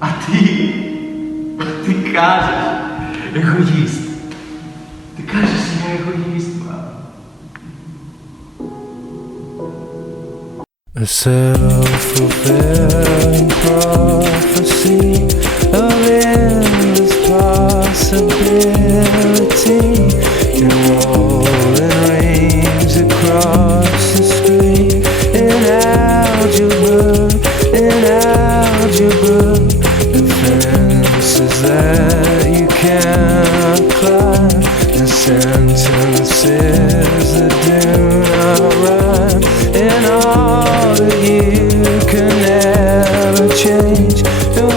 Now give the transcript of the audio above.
А ти. Ти кажеш, егоїст. Ти кажеш, я егоїст, мама. A self-fulfilling prophecy of endless possibility. You're rolling rings across the screen in algebra, in algebra. The fences that you cannot climb, the sentences that do not rhyme, and all that you can never change. And